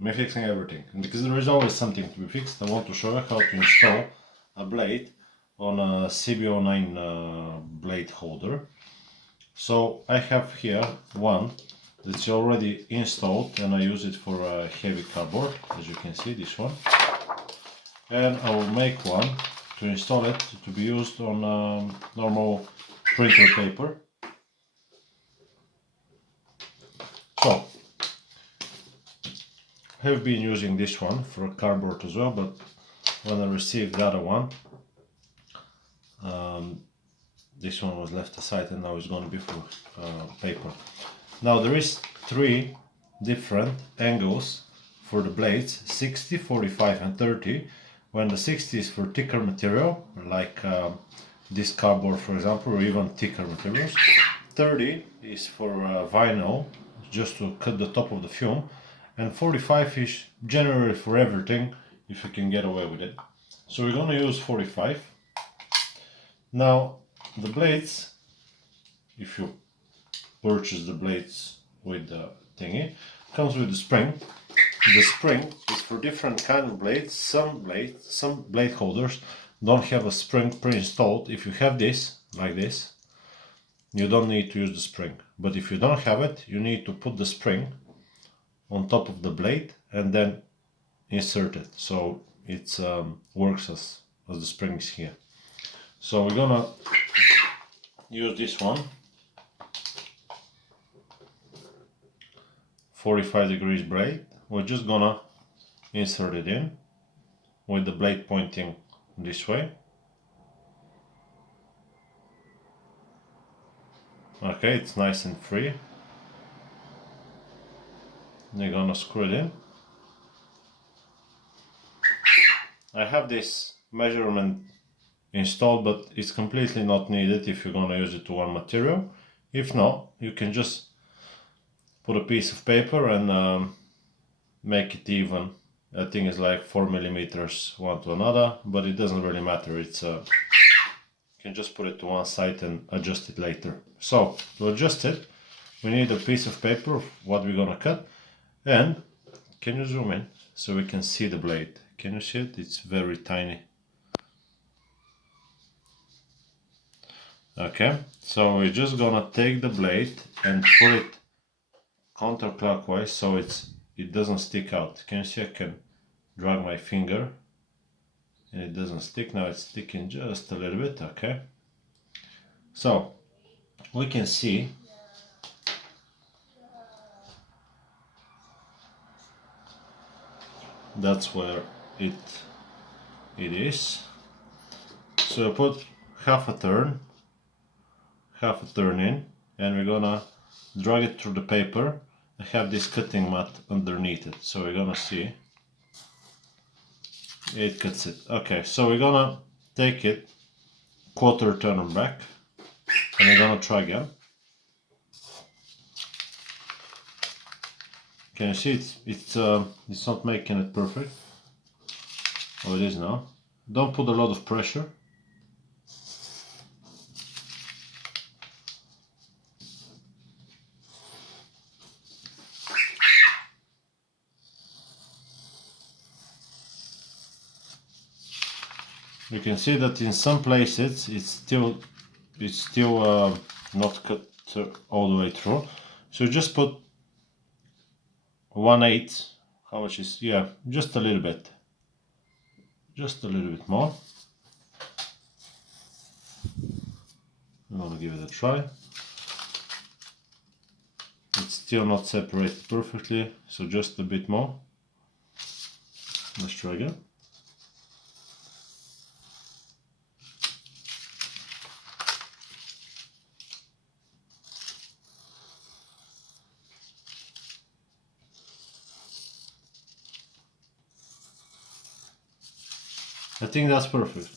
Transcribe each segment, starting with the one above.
me fixing everything. And because there is always something to be fixed, I want to show you how to install a blade on a CB09 blade holder. So I have here one that's already installed and I use it for a heavy cardboard, as you can see, this one. And I will make one to install it to be used on normal printer paper. So I have been using this one for cardboard as well, but when I received the other one, this one was left aside and now it's going to be for paper. Now there is 3 different angles for the blades, 60, 45 and 30. When the 60 is for thicker material, like this cardboard for example, or even thicker materials. 30 is for vinyl, just to cut the top of the film. And 45 is generally for everything, if you can get away with it. So we're going to use 45. Now the blades, if you purchase the blades with the thingy, comes with the spring. The spring is for different kind of blades. Some blade holders don't have a spring pre-installed. If you have this, like this, you don't need to use the spring. But if you don't have it, you need to put the spring on top of the blade and then insert it, so it works as the spring is here. So we're gonna use this one, 45 degrees blade. We're just gonna insert it in with the blade pointing this way. Okay, it's nice and free. You're gonna screw it in. I have this measurement installed, but it's completely not needed if you're gonna use it to one material. If not, you can just put a piece of paper and make it even. I think it's like 4 millimeters one to another, but it doesn't really matter. It's you can just put it to one side and adjust it later. So to adjust it, we need a piece of paper of what we're gonna cut. And can you zoom in so we can see the blade? Can you see it? It's very tiny. Okay, so we're just gonna take the blade and put it counterclockwise so it doesn't stick out. Can you see? I can drag my finger and it doesn't stick. Now it's sticking just a little bit. Okay, so we can see that's where it is. So I put half a turn in, and we're gonna drag it through the paper. I have this cutting mat underneath it, so we're gonna see it cuts it. Okay, so we're gonna take it, quarter turn back, and we're gonna try again. Can you see it's not making it perfect? Oh, it is now. Don't put a lot of pressure. You can see that in some places it's still not cut all the way through. So just put 1/8. How much is? Yeah, just a little bit. Just a little bit more. I'm gonna give it a try. It's still not separated perfectly, so just a bit more. Let's try again. I think that's perfect.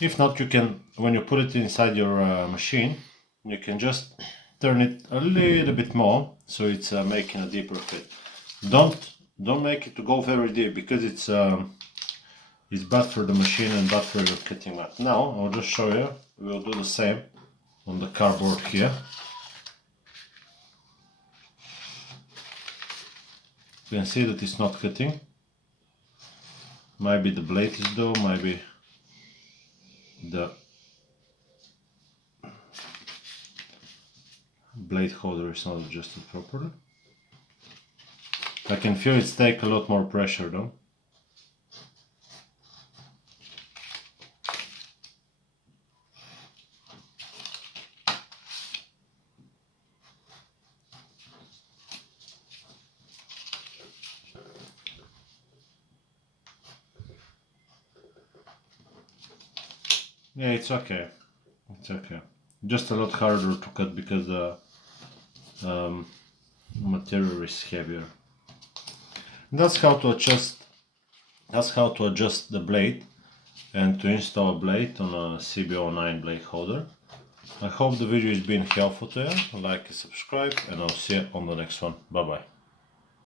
If not, you can, when you put it inside your machine, you can just turn it a little bit more, so it's making a deeper fit. Don't make it to go very deep, because it's bad for the machine and bad for your cutting mat. Now I'll just show you. We'll do the same on the cardboard here. You can see that it's not cutting. Maybe the blade is dull, maybe the blade holder is not adjusted properly. I can feel it's take a lot more pressure though. Yeah, it's okay. It's okay. Just a lot harder to cut because the material is heavier. That's how to adjust. That's how to adjust the blade and to install a blade on a CB09 blade holder. I hope the video has been helpful to you. Like and subscribe, and I'll see you on the next one. Bye bye.